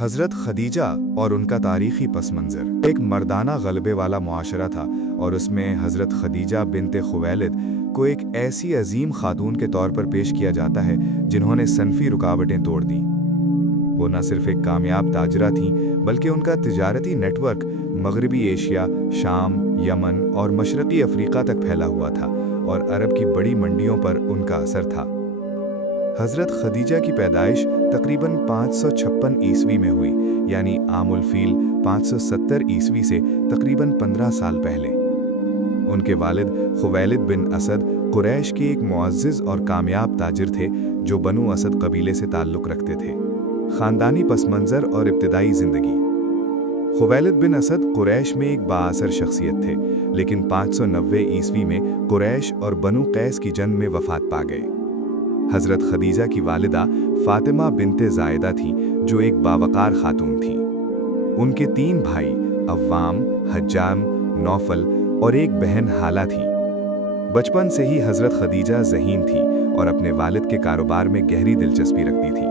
हज़रत खदीजा और उनका तारीख़ी पस मंज़र। एक मर्दाना गलबे वाला मुआशरा था और उसमें हज़रत खदीजा बिन्ते खुवैलिद को एक ऐसी अजीम खातून के तौर पर पेश किया जाता है जिन्होंने सनफ़ी रुकावटें तोड़ दी। वो न सिर्फ एक कामयाब ताजरा थीं बल्कि उनका तिजारती नेटवर्क मगरबी एशिया, शाम, यमन और मशरक़ी अफ़रीका तक फैला हुआ था और अरब की बड़ी मंडियों पर उनका असर था। हज़रत खदीजा की पैदाइश तकरीबन 556 ईस्वी में हुई, यानी आमुल फ़ील 570 ईस्वी से तकरीबन 15 साल पहले। उनके वालिद खुवैलिद बिन असद कुरैश के एक मुअज़्ज़िज़ और कामयाब ताजिर थे जो बनु असद कबीले से ताल्लुक़ रखते थे। ख़ानदानी पसमंज़र और इब्तिदाई ज़िंदगी। खुवैलिद बिन असद कुरैश में एक बाअसर शख्सियत थे, लेकिन 590 ईस्वी में कुरैश और बनु कैस की जंग में वफ़ात पा गए। हज़रत खदीजा की वालिदा फ़ातिमा बिन्ते ज़ायदा थी जो एक बावकार खातून थी। उनके 3 भाई अव्वाम, हज्जाम, नौफल और एक बहन हाला थी। बचपन से ही हज़रत खदीजा ज़हीन थी और अपने वालिद के कारोबार में गहरी दिलचस्पी रखती थी।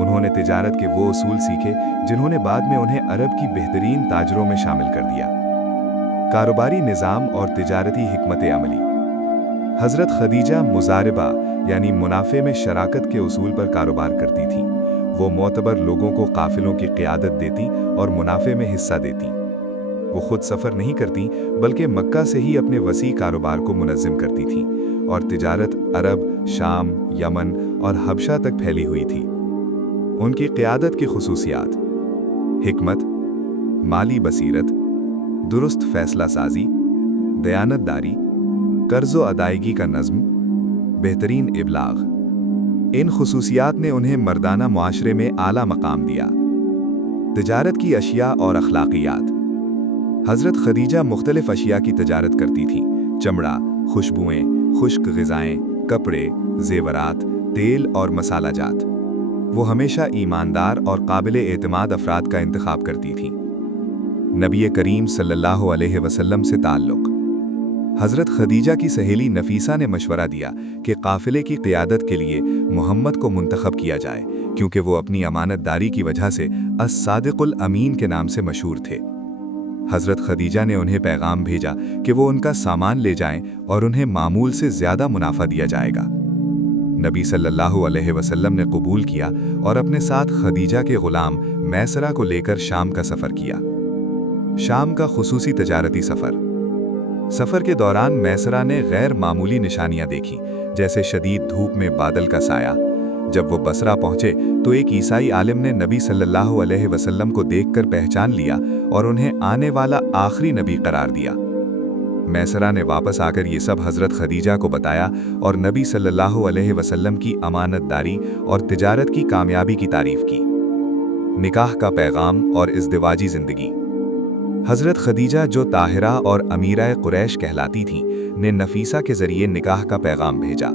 उन्होंने तिजारत के वो उसूल सीखे जिन्होंने बाद में उन्हें अरब की बेहतरीन ताजरों में शामिल कर दिया। कारोबारी निज़ाम और तिजारती हिकमत अमली। हज़रत खदीजा मुज़ारिबा यानी मुनाफे में शराकत के उसूल पर कारोबार करती थीं। वो मोतबर लोगों को काफ़िलों की क़ियादत देती और मुनाफे में हिस्सा देती। वो खुद सफ़र नहीं करती बल्कि मक्का से ही अपने वसी कारोबार को मुनज़्ज़म करती थीं और तिजारत अरब, शाम, यमन और हबशा तक फैली हुई थी। उनकी क़ियादत की खुसूसियात: हिकमत, माली बसीरत, दुरुस्त फ़ैसला साजी, दयानतदारी, कर्ज़ो अदायगी का नज़्म, बेहतरीन इबलाग। इन खुसूसियात ने उन्हें मर्दाना मुआशरे में आला मकाम दिया। तिजारत की अशिया और अखलाकियात। हज़रत खदीजा मुख्तलिफ अशिया की तिजारत करती थीं: चमड़ा, खुशबुएँ, खुश्क ग़िज़ाएँ, कपड़े, ज़ेवरात, तेल और मसाला जात। वो हमेशा ईमानदार और काबिल एतमाद अफराद का इंतखाब करती थीं। नबी करीम सल्लल्लाहु अलैहि वसल्लम से ताल्लुक़। हज़रत खदीजा की सहेली नफीसा ने मशवरा दिया कि काफ़िले की क़ियादत के लिए मोहम्मद को मुंतखब किया जाए, क्योंकि वो अपनी अमानतदारी की वजह से अस-सादिक़ुल अमीन के नाम से मशहूर थे। हज़रत खदीजा ने उन्हें पैगाम भेजा कि वो उनका सामान ले जाएं और उन्हें मामूल से ज़्यादा मुनाफा दिया जाएगा। नबी सल्लल्लाहु अलैहि वसल्लम ने कबूल किया और अपने साथ खदीजा के ग़ुलाम मैसरा को लेकर शाम का सफ़र किया। शाम का खुसूसी तजारती सफ़र के दौरान मैसरा ने गैर मामूली निशानियां देखी, जैसे शदीद धूप में बादल का साया। जब वो बसरा पहुंचे तो एक ईसाई आलिम ने नबी सल्लल्लाहु अलैहि वसल्लम को देखकर पहचान लिया और उन्हें आने वाला आखिरी नबी करार दिया। मैसरा ने वापस आकर ये सब हज़रत खदीजा को बताया और नबी सल्लल्लाहु अलैहि वसल्लम की अमानतदारी और तिजारत की कामयाबी की तारीफ़ की। निकाह का पैगाम और इज़्दिवाजी ज़िंदगी। हज़रत खदीजा, जो ताहिरा और अमीरा कुरैश कहलाती थीं, ने नफीसा के ज़रिए निकाह का पैगाम भेजा।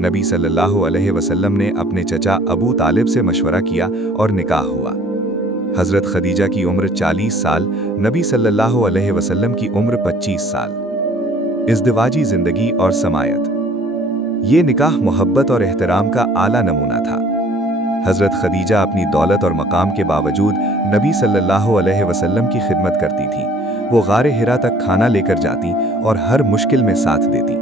नबी सल्लल्लाहु अलैहि वसल्लम ने अपने चचा अबू तालिब से मशवरा किया और निकाह हुआ। हज़रत खदीजा की उम्र 40 साल, नबी सल्लल्लाहु अलैहि वसल्लम की उम्र 25 साल। इज़्दिवाजी ज़िंदगी और समायत। ये निकाह मोहब्बत और एहतराम का आला नमूना था। हज़रत खदीजा अपनी दौलत और मकाम के बावजूद नबी सल्लल्लाहु अलैहि वसल्लम की खिदमत करती थीं। वो गारे हिरा तक खाना लेकर जाती और हर मुश्किल में साथ देती।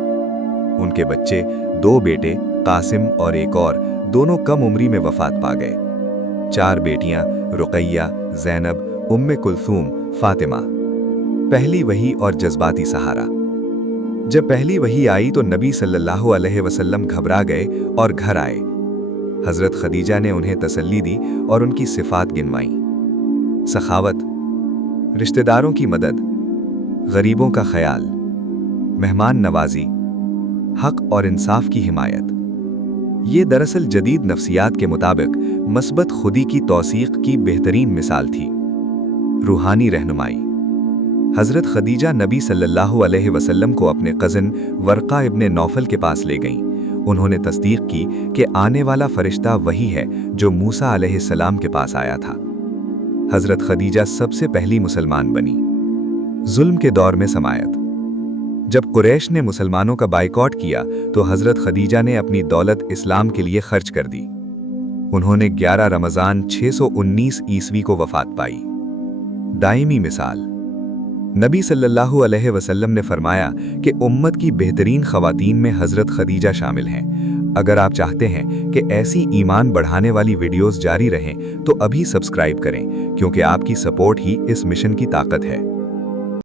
उनके बच्चे, 2 बेटे कासिम और एक और, दोनों कम उम्री में वफ़ात पा गए। 4 बेटियां रुक़ैया, ज़ैनब, उम्मे कुलसूम, फ़ातिमा। पहली वही और जज्बाती सहारा। जब पहली वही आई तो नबी सल्लल्लाहु अलैहि वसल्लम घबरा गए और घर आए। हज़रत खदीजा ने उन्हें तसल्ली दी और उनकी सिफ़ात गिनवाईं: सखावत, रिश्तेदारों की मदद, गरीबों का ख्याल, मेहमान नवाजी, हक़ और इंसाफ की हिमायत। ये दरअसल जदीद नफ्सियात के मुताबिक मस्बत खुदी की तौसीक़ की बेहतरीन मिसाल थी। रूहानी रहनुमाई। हज़रत खदीजा नबी सल्लल्लाहु अलैहि वसल्लम को अपने कज़न वर्क़ा इब्ने नौफल के पास ले गईं। उन्होंने तस्दीक की कि आने वाला फ़रिश्ता वही है जो मूसा अलैहिस्सलाम के पास आया था। हज़रत खदीजा सबसे पहली मुसलमान बनी। जुल्म के दौर में समायत। जब कुरैश ने मुसलमानों का बाइकॉट किया तो हज़रत खदीजा ने अपनी दौलत इस्लाम के लिए खर्च कर दी। उन्होंने 11 रमज़ान 619 ईस्वी को वफ़ात पाई। दायमी मिसाल, नबी सल्लल्लाहु अलैहि वसल्लम ने फरमाया कि उम्मत की बेहतरीन ख़वातीन में हज़रत खदीजा शामिल हैं। अगर आप चाहते हैं कि ऐसी ईमान बढ़ाने वाली वीडियोस जारी रहें तो अभी सब्सक्राइब करें, क्योंकि आपकी सपोर्ट ही इस मिशन की ताकत है।